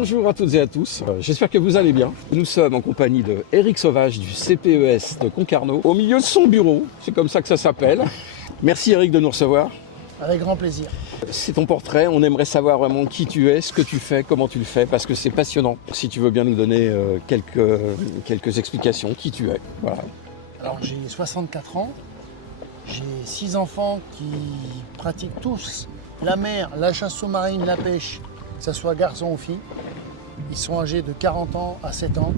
Bonjour à toutes et à tous, j'espère que vous allez bien. Nous sommes en compagnie de Eric Sauvage du CPES de Concarneau, au milieu de son bureau, c'est comme ça que ça s'appelle. Merci Eric de nous recevoir. Avec grand plaisir. C'est ton portrait, on aimerait savoir vraiment qui tu es, ce que tu fais, comment tu le fais, parce que c'est passionnant. Si tu veux bien nous donner quelques explications, qui tu es. Voilà. Alors j'ai 64 ans, j'ai 6 enfants qui pratiquent tous la mer, la chasse sous-marine, la pêche, que ce soit garçon ou fille. Ils sont âgés de 40 ans à 7 ans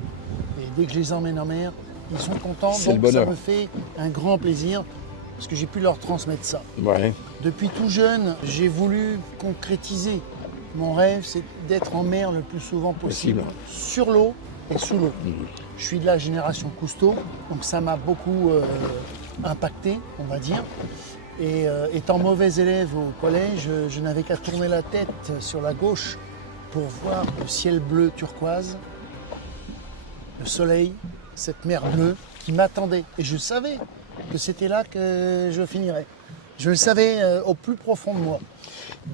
et dès que je les emmène en mer, ils sont contents. C'est le Donc bonheur. ça me fait un grand plaisir parce que j'ai pu leur transmettre ça. Ouais. Depuis tout jeune, j'ai voulu concrétiser. Mon rêve, c'est d'être en mer le plus souvent possible, sur l'eau et sous l'eau. Je suis de la génération Cousteau, donc ça m'a beaucoup impacté, on va dire. Et étant mauvais élève au collège, je n'avais qu'à tourner la tête sur la gauche pour voir le ciel bleu turquoise, le soleil, cette mer bleue qui m'attendait. Et je savais que c'était là que je finirais. Je le savais au plus profond de moi.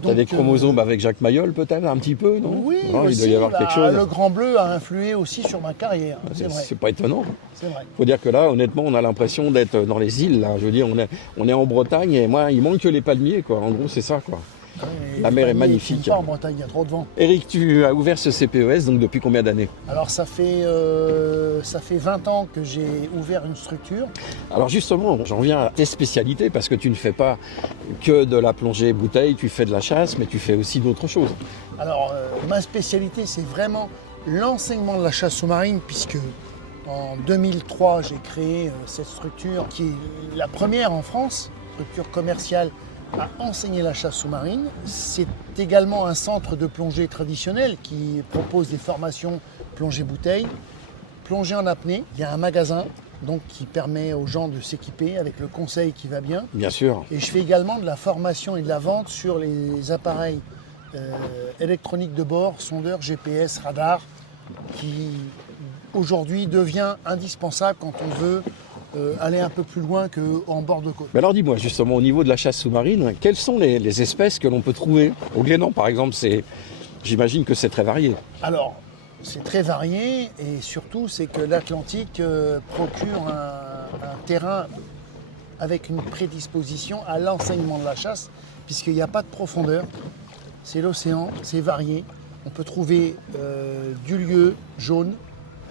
Tu as des chromosomes avec Jacques Mayol peut-être, un petit peu, non? Oui, Non, aussi, il doit y avoir quelque chose. Le Grand Bleu a influé aussi sur ma carrière, c'est vrai. C'est pas étonnant. C'est vrai. Faut dire que là, honnêtement, on a l'impression d'être dans les îles. Là. Je veux dire, on est en Bretagne et moi, il manque que les palmiers, quoi. En gros, c'est ça, quoi. Et La les mer est palmiers, magnifique. ils tiennent pas en Bretagne, il y a trop de vent. Eric, tu as ouvert ce CPES, donc depuis combien d'années? Alors ça fait 20 ans que j'ai ouvert une structure. Alors justement, j'en viens à tes spécialités, parce que tu ne fais pas que de la plongée bouteille, tu fais de la chasse, mais tu fais aussi d'autres choses. Alors ma spécialité, c'est vraiment l'enseignement de la chasse sous-marine, puisque en 2003, j'ai créé cette structure qui est la première en France, structure commerciale, à enseigner la chasse sous-marine. C'est également un centre de plongée traditionnel qui propose des formations plongée bouteille, plongée en apnée. Il y a un magasin donc, qui permet aux gens de s'équiper avec le conseil qui va bien. Bien sûr. Et je fais également de la formation et de la vente sur les appareils électroniques de bord, sondeurs, GPS, radar, qui aujourd'hui devient indispensable quand on veut aller un peu plus loin qu'en bord de côte. Mais alors dis-moi, justement, au niveau de la chasse sous-marine, quelles sont les espèces que l'on peut trouver? Au Glénan, par exemple, j'imagine que c'est très varié. Alors, c'est très varié et surtout, c'est que l'Atlantique procure un terrain avec une prédisposition à l'enseignement de la chasse, puisqu'il n'y a pas de profondeur. C'est l'océan, c'est varié. On peut trouver du lieu jaune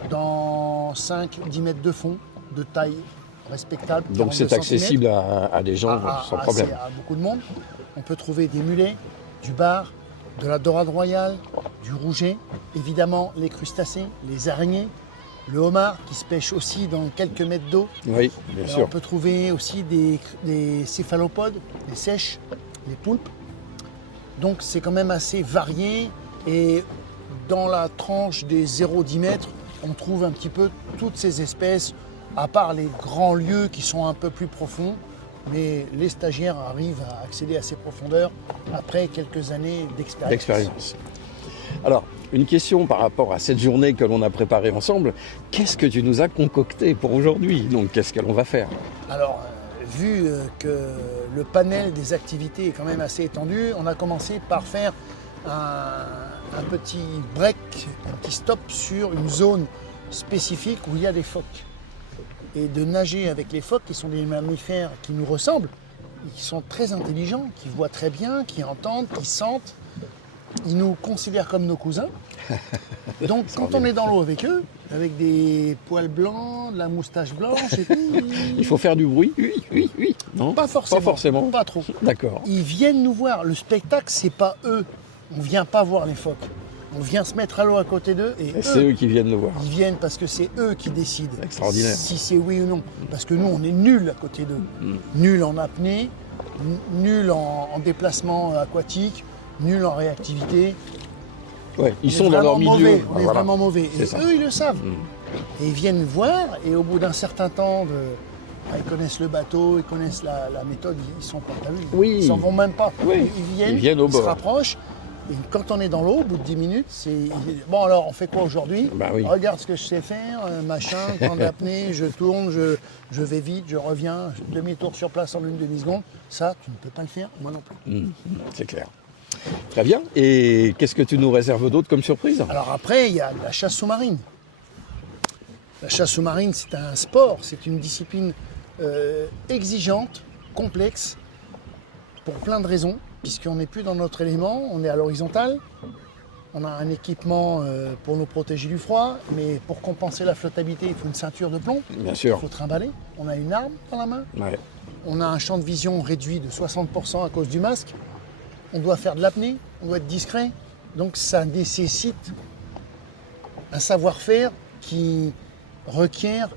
dans 5-10 mètres de fond, de taille respectable. Donc c'est 42 accessible centimètres, à des gens sans problème. à beaucoup de monde. On peut trouver des mulets, du bar, de la dorade royale, du rouget, évidemment les crustacés, les araignées, le homard qui se pêche aussi dans quelques mètres d'eau. Oui, bien On sûr. peut trouver aussi des céphalopodes, des sèches, les poulpes. Donc c'est quand même assez varié et dans la tranche des 0,10 mètres, on trouve un petit peu toutes ces espèces, à part les grands lieux qui sont un peu plus profonds, mais les stagiaires arrivent à accéder à ces profondeurs après quelques années d'expérience. Alors, une question par rapport à cette journée que l'on a préparée ensemble. Qu'est-ce que tu nous as concocté pour aujourd'hui? Donc, qu'est-ce que l'on va faire? Alors, vu que le panel des activités est quand même assez étendu, on a commencé par faire un petit break, un petit stop sur une zone spécifique où il y a des phoques. Et de nager avec les phoques, qui sont des mammifères qui nous ressemblent, et qui sont très intelligents, qui voient très bien, qui entendent, qui sentent. Ils nous considèrent comme nos cousins. Donc quand on est dans l'eau avec eux, avec des poils blancs, de la moustache blanche et tout, Il faut faire du bruit? Oui. Non? pas forcément. Pas forcément. Pas trop. D'accord. Ils viennent nous voir. Le spectacle, c'est pas eux. On vient pas voir les phoques. On vient se mettre à l'eau à côté d'eux Et c'est eux qui viennent nous voir. ils viennent parce que c'est eux qui décident Extraordinaire. si c'est oui ou non. Parce que nous, on est nuls à côté d'eux. Nuls en apnée, nuls en déplacement aquatique, nuls en réactivité. Ouais, ils On est sont dans leur vraiment milieu. mauvais, on est Voilà. vraiment mauvais. C'est Et ça. eux, ils le savent. Et ils viennent voir, et au bout d'un certain temps, ils connaissent le bateau, ils connaissent la méthode, ils sont pas à vue. Oui. Ils s'en vont même pas. Oui. Ils viennent au se bord. rapprochent. Et quand on est dans l'eau, au bout de 10 minutes, bon alors on fait quoi aujourd'hui? Bah oui. Regarde ce que je sais faire, machin, temps d'apnée, je tourne, je vais vite, je reviens, demi-tour sur place en une demi-seconde. Ça, tu ne peux pas le faire, moi non plus. C'est clair. Très bien. Et qu'est-ce que tu nous réserves d'autre comme surprise? Alors après, il y a la chasse sous-marine. La chasse sous-marine, c'est un sport, c'est une discipline exigeante, complexe, pour plein de raisons, puisqu'on n'est plus dans notre élément, on est à l'horizontale, on a un équipement pour nous protéger du froid, mais pour compenser la flottabilité, il faut une ceinture de plomb, Bien il sûr. faut trimballer, on a une arme dans la main, Ouais. on a un champ de vision réduit de 60% à cause du masque, on doit faire de l'apnée, on doit être discret, donc ça nécessite un savoir-faire qui requiert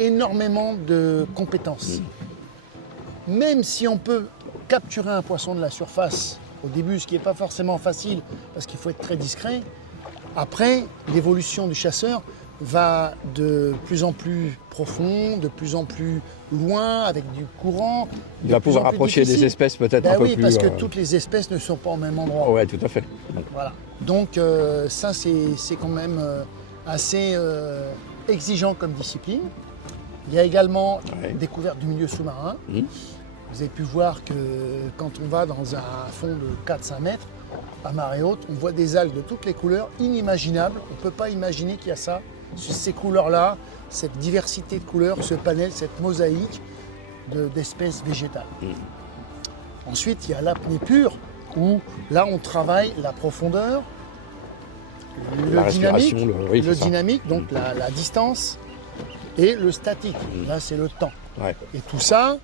énormément de compétences. Même si on peut capturer un poisson de la surface au début, ce qui n'est pas forcément facile parce qu'il faut être très discret, après, l'évolution du chasseur va de plus en plus profond, de plus en plus loin, avec du courant. Il va pouvoir approcher des espèces peut-être un peu oui, plus... parce que toutes les espèces ne sont pas au même endroit. Ouais, tout à fait. Voilà. Donc ça, c'est quand même assez exigeant comme discipline. Il y a également découverte du milieu sous-marin. Vous avez pu voir que quand on va dans un fond de 4-5 mètres, à marée haute, on voit des algues de toutes les couleurs, inimaginables. On ne peut pas imaginer qu'il y a ça, ces couleurs-là, cette diversité de couleurs, ce panel, cette mosaïque d'espèces végétales. Ensuite, il y a l'apnée pure, où là, on travaille la profondeur, La le dynamique, respiration, oui, c'est ça. donc la distance, et le statique. Là, c'est le temps. Ouais. Et tout ça,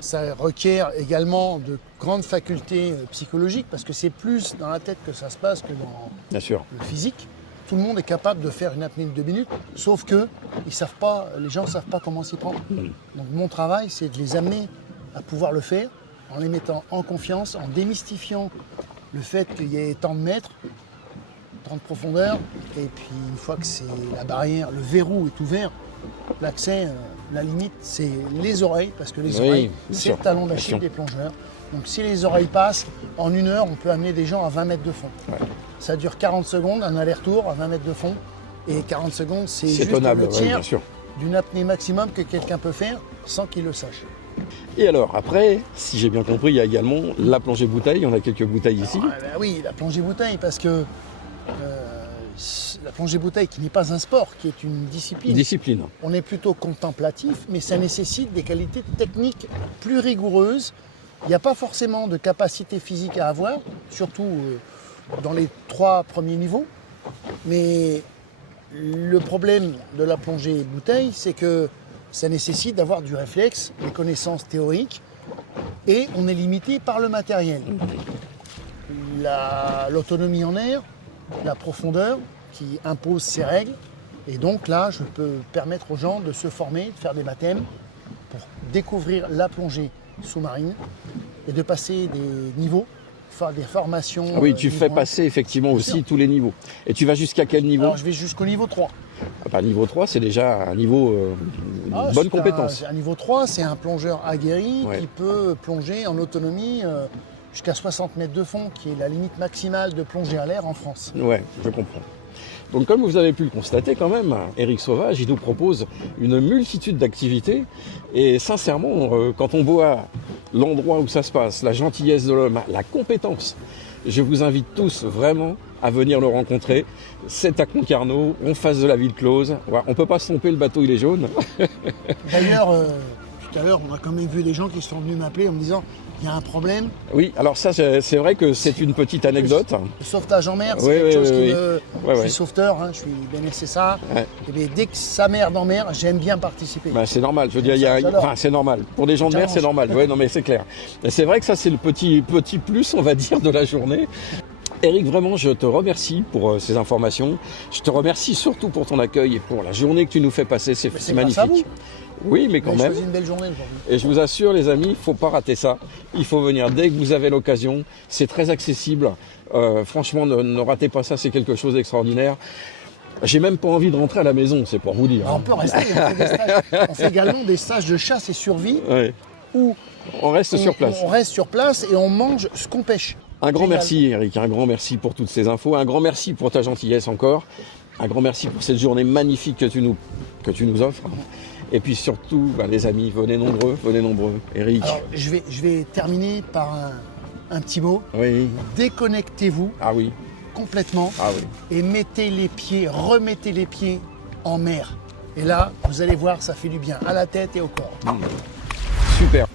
ça requiert également de grandes facultés psychologiques, parce que c'est plus dans la tête que ça se passe que dans Bien sûr. le physique. Tout le monde est capable de faire une apnée de 2 minutes, sauf que les gens ne savent pas comment s'y prendre. Donc mon travail, c'est de les amener à pouvoir le faire, en les mettant en confiance, en démystifiant le fait qu'il y ait tant de mètres, tant de profondeur, et puis une fois que c'est la barrière, le verrou est ouvert, l'accès, la limite, c'est les oreilles, parce que les oreilles, bien c'est sûr. le talon Bien d'Achille sûr. des plongeurs. Donc si les oreilles passent, en 1 heure, on peut amener des gens à 20 mètres de fond. Ça dure 40 secondes, un aller-retour à 20 mètres de fond. Et 40 secondes, c'est C'est juste tenable, le oui, tiers bien sûr. d'une apnée maximum que quelqu'un peut faire sans qu'il le sache. Et alors, après, si j'ai bien compris, il y a également la plongée bouteille. On a quelques bouteilles ici. Ah, ben oui, la plongée bouteille, parce que la plongée bouteille qui n'est pas un sport, qui est une discipline. Discipline. On est plutôt contemplatif, mais ça nécessite des qualités techniques plus rigoureuses. Il n'y a pas forcément de capacité physique à avoir, surtout dans les 3 premiers niveaux. Mais le problème de la plongée bouteille, c'est que ça nécessite d'avoir du réflexe, des connaissances théoriques, et on est limité par le matériel. L'autonomie en air, la profondeur qui impose ses règles, et donc là, je peux permettre aux gens de se former, de faire des baptêmes pour découvrir la plongée sous-marine et de passer des niveaux, faire des formations. Ah oui, tu fais niveau un. passer effectivement aussi sûr. tous les niveaux. Et tu vas jusqu'à quel niveau? Alors je vais jusqu'au niveau 3. Ah bah, niveau 3, c'est déjà un niveau Ah, bonne c'est compétence. un niveau 3, c'est un plongeur aguerri Ouais. qui peut plonger en autonomie jusqu'à 60 mètres de fond, qui est la limite maximale de plongée à l'air en France. Ouais, je comprends. Donc comme vous avez pu le constater quand même, Éric Sauvage, il nous propose une multitude d'activités. Et sincèrement, quand on voit l'endroit où ça se passe, la gentillesse de l'homme, la compétence, je vous invite tous vraiment à venir le rencontrer. C'est à Concarneau, en face de la ville close. Voilà, on ne peut pas se tromper, le bateau il est jaune. D'ailleurs, tout à l'heure, on a quand même vu des gens qui sont venus m'appeler en me disant il y a un problème. Oui, alors ça c'est vrai que c'est une petite anecdote. Le sauvetage en mer, c'est Oui, quelque oui, chose oui, qui oui. me... Ouais, Je ouais. suis sauveteur, hein, je suis BNSSA. Ouais. Et bien, dès que ça merde en mer, j'aime bien participer. Ben, c'est normal, je veux dire, J'adore. enfin, c'est normal. Pour des gens de mer, Challenge. c'est normal. Ouais, non, mais c'est clair. Et c'est vrai que ça, c'est le petit plus, on va dire, de la journée. Éric, vraiment, je te remercie pour ces informations. Je te remercie surtout pour ton accueil et pour la journée que tu nous fais passer. C'est Mais c'est grâce à magnifique. vous. Oui, mais Vous quand avez même. choisi une belle journée aujourd'hui. Et je vous assure, les amis, il ne faut pas rater ça. Il faut venir dès que vous avez l'occasion. C'est très accessible. Franchement, ne ratez pas ça, c'est quelque chose d'extraordinaire. J'ai même pas envie de rentrer à la maison, c'est pour vous dire. On peut rester, on fait des stages. On fait également des stages de chasse et survie Ouais. où On reste sur place. on reste sur place et on mange ce qu'on pêche. Un grand Génial. merci Eric, un grand merci pour toutes ces infos, un grand merci pour ta gentillesse encore, un grand merci pour cette journée magnifique que tu nous offres. Et puis surtout, les amis, venez nombreux, Eric. Alors, je vais terminer par un petit mot. Oui. Déconnectez-vous Ah oui. complètement Ah oui. et remettez les pieds en mer. Et là, vous allez voir, ça fait du bien à la tête et au corps. Super.